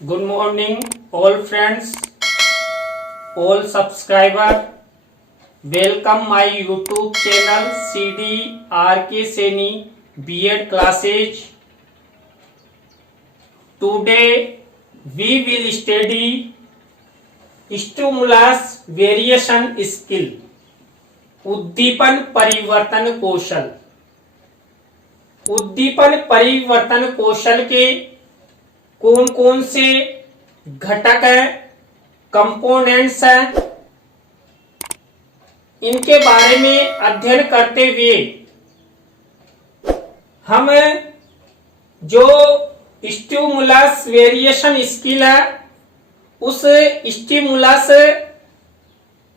Good morning, all friends, all subscriber. Welcome my YouTube channel CD RK Seni B.Ed classes. Today we will study stimulus variation skill. उद्दीपन परिवर्तन कौशल। उद्दीपन परिवर्तन कौशल के कौन कौन से घटक हैं, कंपोनेंट्स हैं, इनके बारे में अध्ययन करते हुए हम जो स्टिमुलस वेरिएशन स्किल है उस स्टिमुलस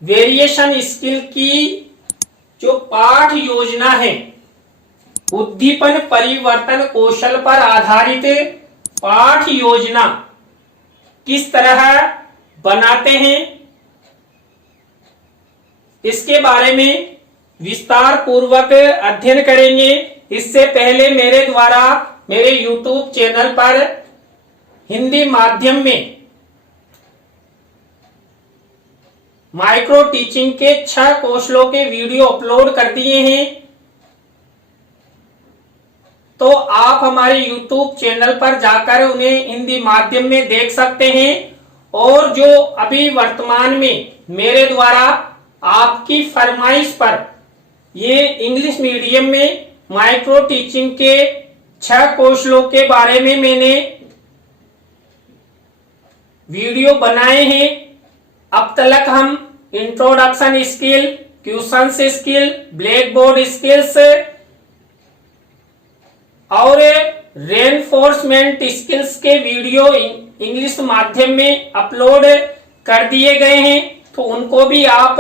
वेरिएशन स्किल की जो पाठ योजना है, उद्दीपन परिवर्तन कौशल पर आधारित पाठ योजना किस तरह बनाते हैं, इसके बारे में विस्तार पूर्वक अध्ययन करेंगे। इससे पहले मेरे द्वारा मेरे YouTube चैनल पर हिंदी माध्यम में माइक्रो टीचिंग के 6 कौशलों के वीडियो अपलोड कर दिए हैं, तो आप हमारे YouTube चैनल पर जाकर उन्हें हिंदी माध्यम में देख सकते हैं। और जो अभी वर्तमान में मेरे द्वारा आपकी फरमाइश पर ये इंग्लिश मीडियम में माइक्रो टीचिंग के 6 कौशलों के बारे में मैंने वीडियो बनाए हैं। अब तक हम introduction skill, questions skill, black board skills और रेनफोर्समेंट स्किल्स के वीडियो इंग्लिश माध्यम में अपलोड कर दिए गए हैं, तो उनको भी आप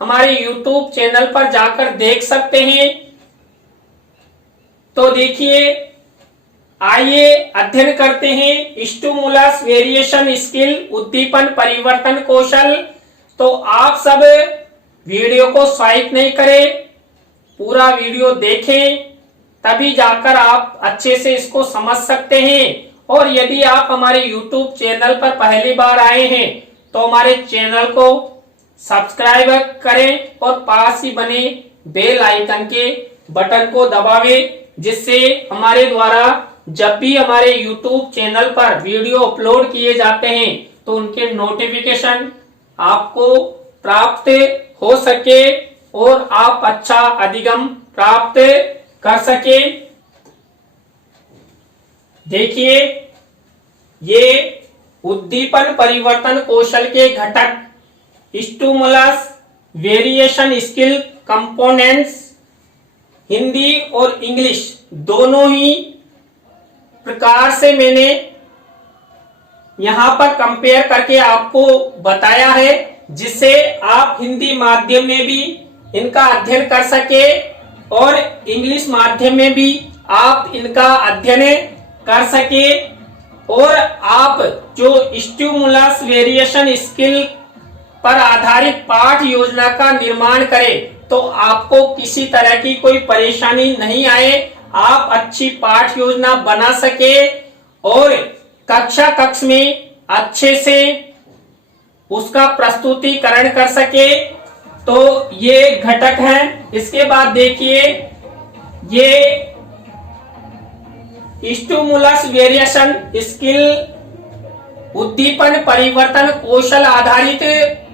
हमारे YouTube चैनल पर जाकर देख सकते हैं। तो देखिए, आइए अध्ययन करते हैं स्टिमुलस वेरिएशन स्किल, उद्दीपन परिवर्तन कौशल। तो आप सब वीडियो को स्वाइप नहीं करें, पूरा वीडियो देखें, तभी जाकर आप अच्छे से इसको समझ सकते हैं। और यदि आप हमारे YouTube चैनल पर पहली बार आए हैं तो हमारे चैनल को सब्सक्राइब करें और पास ही बने बेल आइकन के बटन को दबावें, जिससे हमारे द्वारा जब भी हमारे YouTube चैनल पर वीडियो अपलोड किए जाते हैं तो उनके नोटिफिकेशन आपको प्राप्त हो सके और आप अच्छा अधिगम प्राप्त कर सके। देखिए, ये उद्दीपन परिवर्तन कौशल के घटक stimulus variation skill components Hindi और इंग्लिश दोनों ही प्रकार से मैंने यहां पर कंपेयर करके आपको बताया है, जिससे आप हिंदी माध्यम में भी इनका अध्ययन कर सके और इंग्लिश माध्यम में भी आप इनका अध्ययन कर सके। और आप जो स्टिमुलस वेरिएशन स्किल पर आधारित पाठ योजना का निर्माण करें तो आपको किसी तरह की कोई परेशानी नहीं आए, आप अच्छी पाठ योजना बना सके और कक्ष में अच्छे से उसका प्रस्तुतिकरण कर सके। तो ये घटक हैं। इसके बाद देखिए, ये स्टिमुलस वेरिएशन स्किल उद्दीपन परिवर्तन कौशल आधारित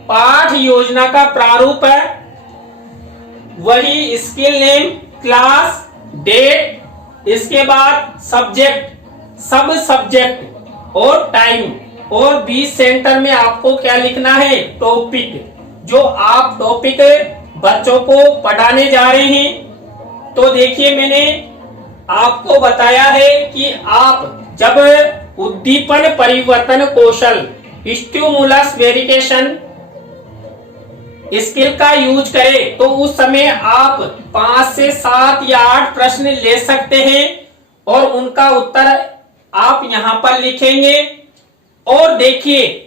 पाठ योजना का प्रारूप है। वही स्किल नेम, क्लास, डेट, इसके बाद सब्जेक्ट, सब सब्जेक्ट और टाइम, और बीच सेंटर में आपको क्या लिखना है, टॉपिक, जो आप टॉपिक बच्चों को पढ़ाने जा रहे हैं। तो देखिए, मैंने आपको बताया है कि आप जब उद्दीपन परिवर्तन कौशल स्टिमुलस वेरिएशन स्किल का यूज करें तो उस समय आप 5 से 7 या 8 प्रश्न ले सकते हैं और उनका उत्तर आप यहां पर लिखेंगे। और देखिए,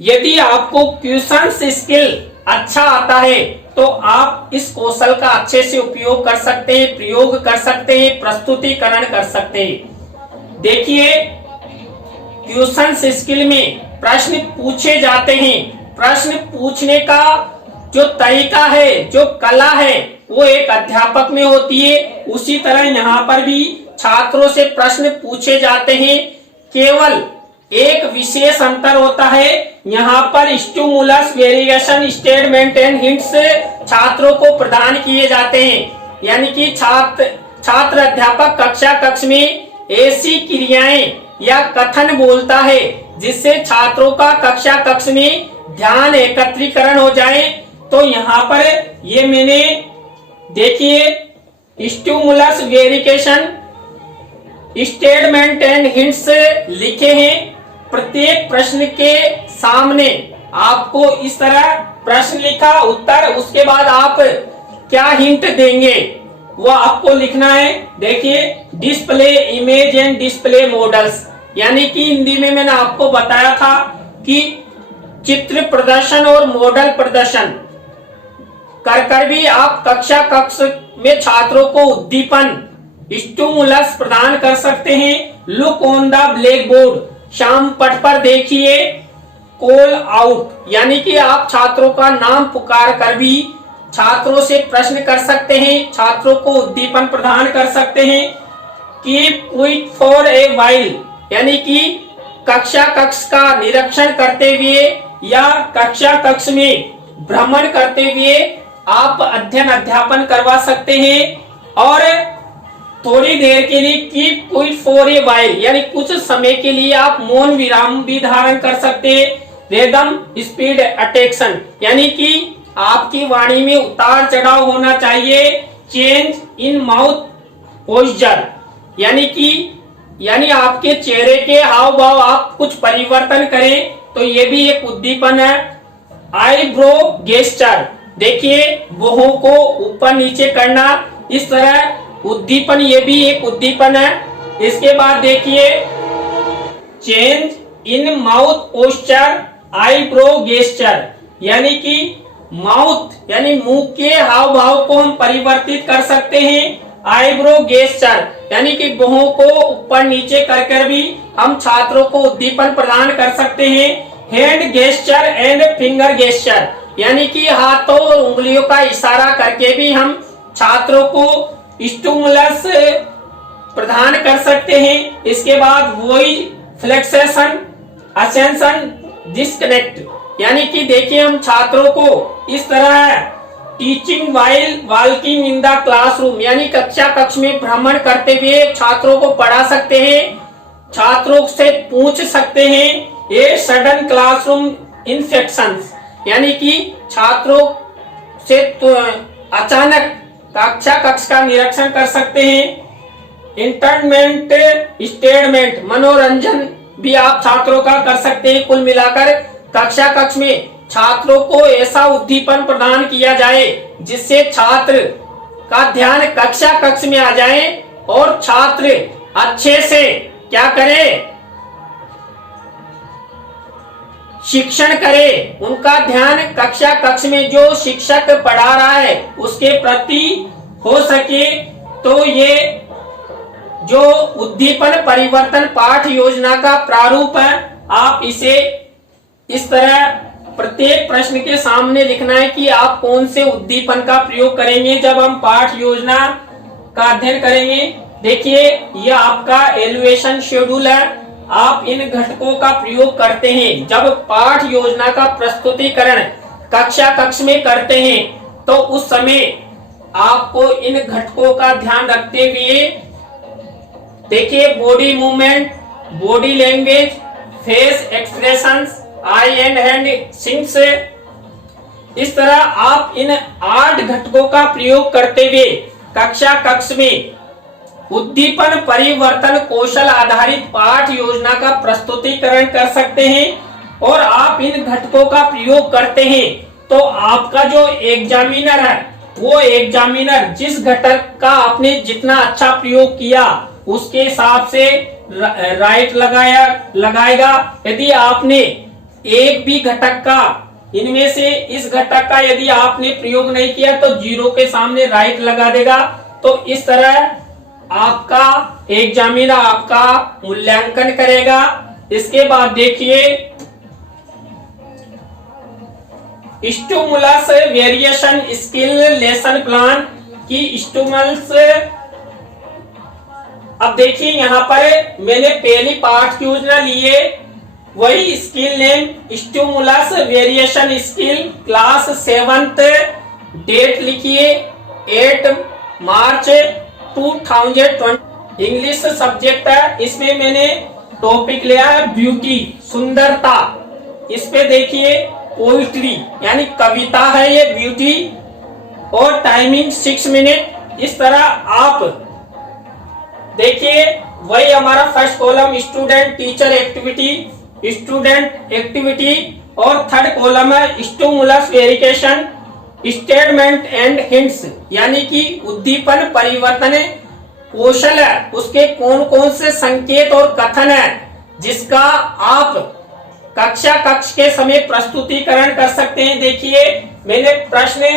यदि आपको क्वेश्चंस स्किल अच्छा आता है तो आप इस कौशल का अच्छे से उपयोग कर सकते हैं, प्रयोग कर सकते हैं, प्रस्तुतिकरण कर सकते हैं। देखिए, क्वेश्चंस स्किल में प्रश्न पूछे जाते हैं। प्रश्न पूछने का जो तरीका है, जो कला है, वो एक अध्यापक में होती है। उसी तरह यहाँ पर भी छात्रों से प्रश्न पूछे जाते हैं। केवल एक विशेष अंतर होता है, यहाँ पर stimulus, variation, statement and hints छात्रों को प्रदान किए जाते हैं। यानी कि छात्र अध्यापक कक्ष में ऐसी क्रियाएं या कथन बोलता है जिससे छात्रों का कक्ष में ध्यान एकत्रीकरण हो जाए। तो यहाँ पर ये मैंने देखिए stimulus, variation, statement and hints लिखे हैं। प्रत्येक प्रश्न के सामने आपको इस तरह प्रश्न लिखा, उत्तर, उसके बाद आप क्या हिंट देंगे वो आपको लिखना है। देखिए display image and display models, यानी कि हिंदी में मैंने आपको बताया था कि चित्र प्रदर्शन और मॉडल प्रदर्शन कर भी आप कक्ष में छात्रों को उद्दीपन, स्टिमुलस प्रदान कर सकते हैं। Look on the black board, शाम पट पर देखिए। कॉल आउट, यानी कि आप छात्रों का नाम पुकार कर भी छात्रों से प्रश्न कर सकते हैं, छात्रों को उद्दीपन प्रदान कर सकते हैं। Keep quit for a while, यानी कि कक्ष का निरीक्षण करते हुए या कक्ष में भ्रमण करते हुए आप अध्ययन अध्यापन करवा सकते हैं। और थोड़ी देर के लिए keep quit for a while, यानी कुछ समय के लिए आप मौन विराम भी धारण कर सकते हैं। रिदम, स्पीड, अटेंशन, यानी कि आपकी वाणी में उतार चढ़ाव होना चाहिए। चेंज इन माउथ पोस्चर, यानी आपके चेहरे के हाव भाव आप कुछ परिवर्तन करें, तो ये भी एक उद्दीपन है। आईब्रो गेस्चर, देखिए बाहों को ऊपर नीचे करना, इस तरह उद्दीपन, ये भी एक उद्दीपन है। इसके बाद देखिए change in mouth posture, eyebrow gesture, यानी कि माउथ यानी मुंह के हाव भाव को हम परिवर्तित कर सकते हैं। आईब्रो गेस्चर, यानी कि बाहों को ऊपर नीचे कर भी हम छात्रों को उद्दीपन प्रदान कर सकते हैं। Hand gesture and finger gesture, यानी कि हाथों और उंगलियों का इशारा करके भी हम छात्रों को स्टिमुलस प्रदान कर सकते हैं। इसके बाद वॉइस फ्लेक्सेशन, असेंशन, डिस्कनेक्ट, यानी कि देखिए हम छात्रों को इस तरह teaching while walking in the classroom, यानी कक्ष में भ्रमण करते हुए छात्रों को पढ़ा सकते हैं, छात्रों से पूछ सकते हैं। ये सडन क्लासरूम इंफेक्शंस, यानी कि छात्रों से अचानक कक्ष का निरीक्षण कर सकते हैं। इंटरटेनमेंट स्टेटमेंट, मनोरंजन भी आप छात्रों का कर सकते हैं। कुल मिलाकर कक्ष में छात्रों को ऐसा उद्दीपन प्रदान किया जाए जिससे छात्र का ध्यान कक्ष में आ जाए और छात्र अच्छे से क्या करे, शिक्षण करे, उनका ध्यान कक्ष में जो शिक्षक पढ़ा रहा है उसके प्रति हो सके। तो ये जो उद्दीपन परिवर्तन पाठ योजना का प्रारूप है, आप इसे इस तरह प्रत्येक प्रश्न के सामने लिखना है कि आप कौन से उद्दीपन का प्रयोग करेंगे जब हम पाठ योजना का अध्ययन करेंगे। देखिए यह आपका एलिवेशन शेड्यूल है। आप इन घटकों का प्रयोग करते हैं जब पाठ योजना का प्रस्तुतिकरण कक्ष में करते हैं, तो उस समय आपको इन घटकों का ध्यान रखते हुए देखिए body movement, body language, face expressions, I and hand sinks, इस तरह आप इन 8 घटकों का प्रयोग करते हुए कक्ष में उद्दीपन परिवर्तन कौशल आधारित पाठ योजना का प्रस्तुतिकरण कर सकते हैं। और आप इन घटकों का प्रयोग करते हैं तो आपका जो एग्जामिनर है, वो एग्जामिनर जिस घटक का आपने जितना अच्छा प्रयोग किया उसके हिसाब से राइट लगाएगा। यदि आपने एक भी घटक का, इनमें से इस घटक का यदि आपने प्रयोग नहीं किया तो 0 के सामने राइट लगा देगा। तो इस तरह आपका एग्जामिनर आपका मूल्यांकन करेगा इसके बाद देखिए stimulus variation skill lesson plan की स्टिमुलस। अब देखिए यहाँ पर मैंने पहली पाठ की योजना ली है, वही skill name stimulus variation skill class 7th, date लिखिए 8 मार्च 2020। इंग्लिश सब्जेक्ट है, इसमें मैंने टॉपिक लिया है ब्यूटी, सुंदरता। इस पे देखिए पोइट्री यानी कविता है ये ब्यूटी, और टाइमिंग 6 मिनट। इस तरह आप देखिए वही हमारा first column student teacher activity, student activity, और थर्ड कॉलम है stimulus variation statement and hints, यानी कि उद्दीपन परिवर्तन कौशल है, उसके कौन कौन से संकेत और कथन है जिसका आप कक्ष के समय प्रस्तुतिकरण कर सकते हैं। देखिए मैंने प्रश्न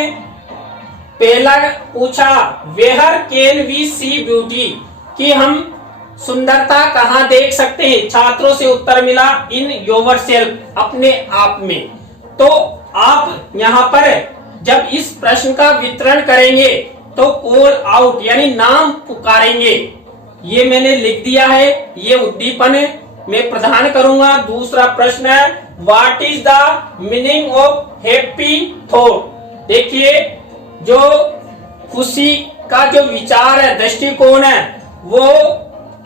पहला पूछा, where can we see beauty, कि हम सुंदरता कहाँ देख सकते हैं। छात्रों से उत्तर मिला इन योरसेल्फ, अपने आप में। तो आप यहाँ पर जब इस प्रश्न का वितरण करेंगे तो कॉल आउट यानी नाम पुकारेंगे, ये मैंने लिख दिया है, ये उद्दीपन मैं प्रदान करूंगा। दूसरा प्रश्न है what is the meaning of happy thought. देखिए जो खुशी का जो विचार है, दृष्टिकोण है, वो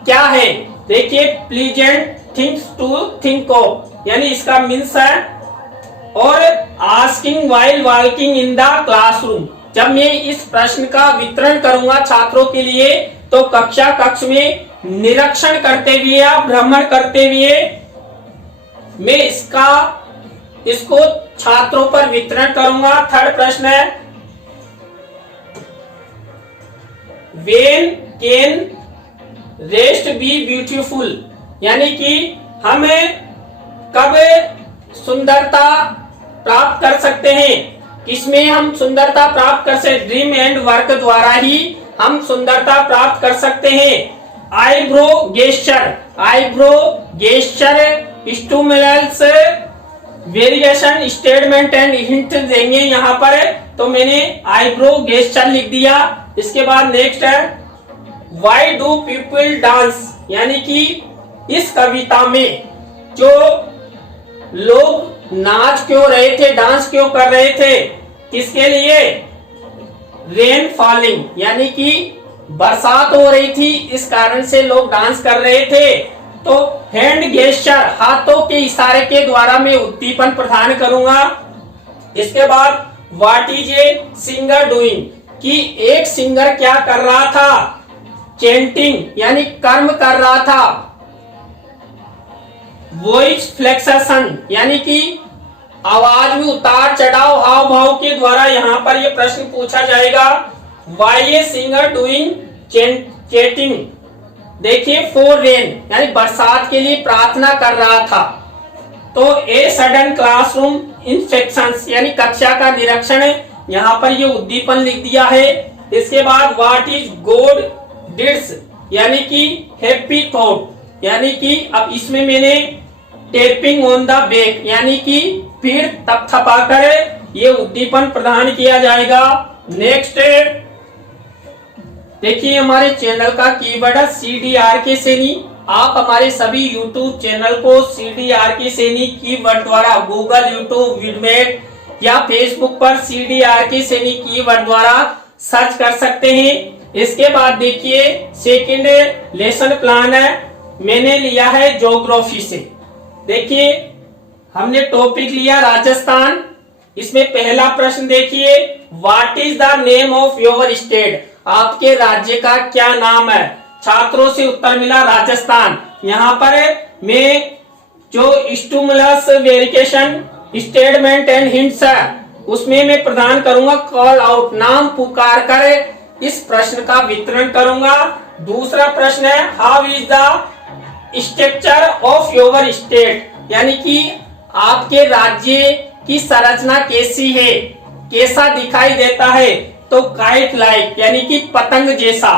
क्या है। देखिए pleasant things to think of, यानी इसका मीन्स है। और asking while walking in the classroom, जब मैं इस प्रश्न का वितरण करूंगा छात्रों के लिए तो कक्ष में निरीक्षण करते हुए या भ्रमण करते हुए मैं इसको छात्रों पर वितरण करूंगा। थर्ड प्रश्न है when can rest B beautiful, यानी कि हमें कब सुंदरता प्राप्त कर सकते हैं, किसमें हम सुंदरता प्राप्त कर सकते, ड्रीम एंड वर्क द्वारा ही हम सुंदरता प्राप्त कर सकते हैं। Eyebrow gesture stimulus variation statement and hint देंगे यहाँ पर, तो मैंने आईब्रो गेस्चर लिख दिया। इसके बाद नेक्स्ट है व्हाई डू पीपल डांस, यानी कि इस कविता में जो लोग नाच क्यों रहे थे, डांस क्यों कर रहे थे, किसके लिए, रेन फॉलिंग, यानी कि बरसात हो रही थी, इस कारण से लोग डांस कर रहे थे। तो हैंड गेस्चर, हाथों के इशारे के द्वारा मैं उद्दीपन प्रदान करूंगा। इसके बाद what is a singer doing, कि एक सिंगर क्या कर रहा था, चेंटिंग यानी कर्म कर रहा था। वॉइस फ्लेक्सेशन, यानी कि आवाज में उतार चढ़ाव हाव भाव के द्वारा यहाँ पर यह प्रश्न पूछा जाएगा। Why a singer doing chatting, देखिए फॉर रेन यानी बरसात के लिए प्रार्थना कर रहा था। तो ए सडन क्लासरूम इंस्पेक्शंस, यानी कक्षा का निरीक्षण, यहाँ पर ये उद्दीपन लिख दिया है। इसके बाद व्हाट इज गॉड डिड्स, यानी कि हैप्पी थॉट, यानी कि अब इसमें मैंने टेपिंग ऑन द बैक, यानी कि फिर थपथपाकर ये उद्दीपन प्रदान किया जाएगा। नेक्स्ट देखिए हमारे चैनल का कीवर्ड है CDR के सैनी। आप हमारे सभी YouTube चैनल को CDR के सैनी कीवर्ड द्वारा गूगल, यूट्यूब, विडमेट या फेसबुक पर CDR के सैनी कीवर्ड द्वारा सर्च कर सकते हैं। इसके बाद देखिए सेकंड लेसन प्लान है, मैंने लिया है ज्योग्राफी से। देखिए हमने टॉपिक लिया राजस्थान। इसमें पहला प्रश्न देखिए what is the name of your state, आपके राज्य का क्या नाम है। छात्रों से उत्तर मिला राजस्थान। यहाँ पर मैं जो stimulus variation statement and hints है उसमें मैं प्रदान करूंगा कॉल आउट, नाम पुकार कर इस प्रश्न का वितरण करूंगा। दूसरा प्रश्न है how is the structure of your state, यानी कि आपके राज्य की संरचना कैसी है, कैसा दिखाई देता है। तो काइट लाइक, यानी कि पतंग जैसा।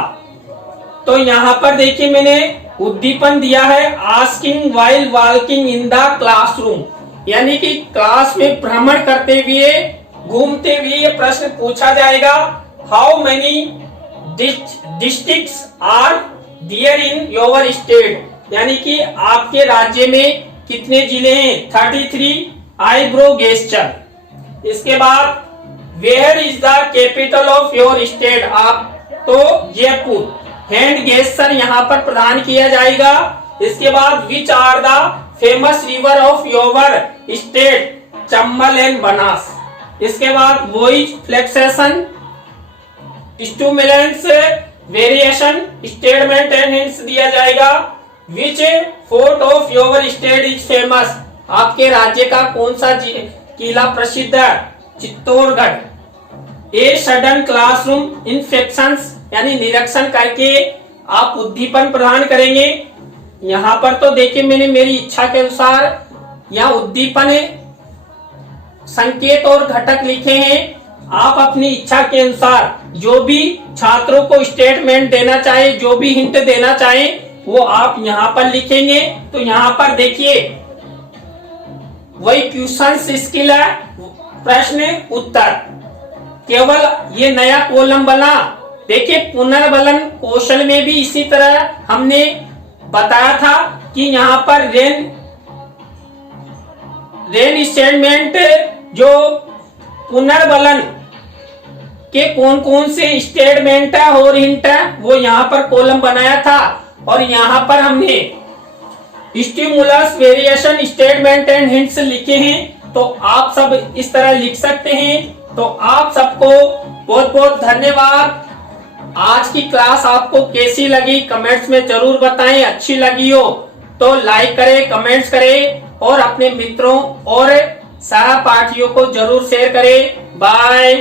तो यहाँ पर देखिए मैंने उद्दीपन दिया है asking while walking in the classroom, यानी कि क्लास में भ्रमण करते हुए घूमते हुए ये प्रश्न पूछा जाएगा, how many districts are there in your state, यानी कि आपके राज्य में कितने जिले हैं, 33 आईब्रो गेस्चर। इसके बाद where is the capital of your state, आप तो जयपुर, हैंड गेस्चर यहाँ पर प्रदान किया जाएगा। इसके बाद which are the famous river of your state, Chambal and Banas. इसके बाद voice inflection, stimulants, variation, statement and hints दिया जाएगा। Which fort of your state is famous, आपके राज्य का कौन सा किला प्रसिद्ध है, Chittorgarh. A sudden classroom inspections, यानी निरीक्षण करके आप उद्दीपन प्रदान करेंगे। यहाँ पर तो देखिए मैंने मेरी इच्छा के अनुसार यहाँ उद्दीपन संकेत और घटक लिखे हैं। आप अपनी इच्छा के अनुसार जो भी छात्रों को स्टेटमेंट देना चाहे, जो भी हिंट देना चाहे, वो आप यहाँ पर लिखेंगे। तो यहाँ पर देखिए वही क्वेश्चन स्किल है, प्रश्न उत्तर, केवल ये नया कॉलम बना। देखिए पुनर्बलन कौशल में भी इसी तरह हमने बताया था कि यहाँ पर रेन स्टेटमेंट जो पुनर्बलन के कौन कौन से स्टेटमेंट है और हिंट है वो यहाँ पर कॉलम बनाया था। और यहाँ पर हमने stimulus, variation, statement and hints लिखे हैं। तो आप सब इस तरह लिख सकते हैं। तो आप सबको बहुत बहुत धन्यवाद। आज की क्लास आपको कैसी लगी कमेंट्स में जरूर बताएं। अच्छी लगी हो तो लाइक करें, कमेंट्स करें और अपने मित्रों और सहपाठियों को जरूर शेयर करें। बाय।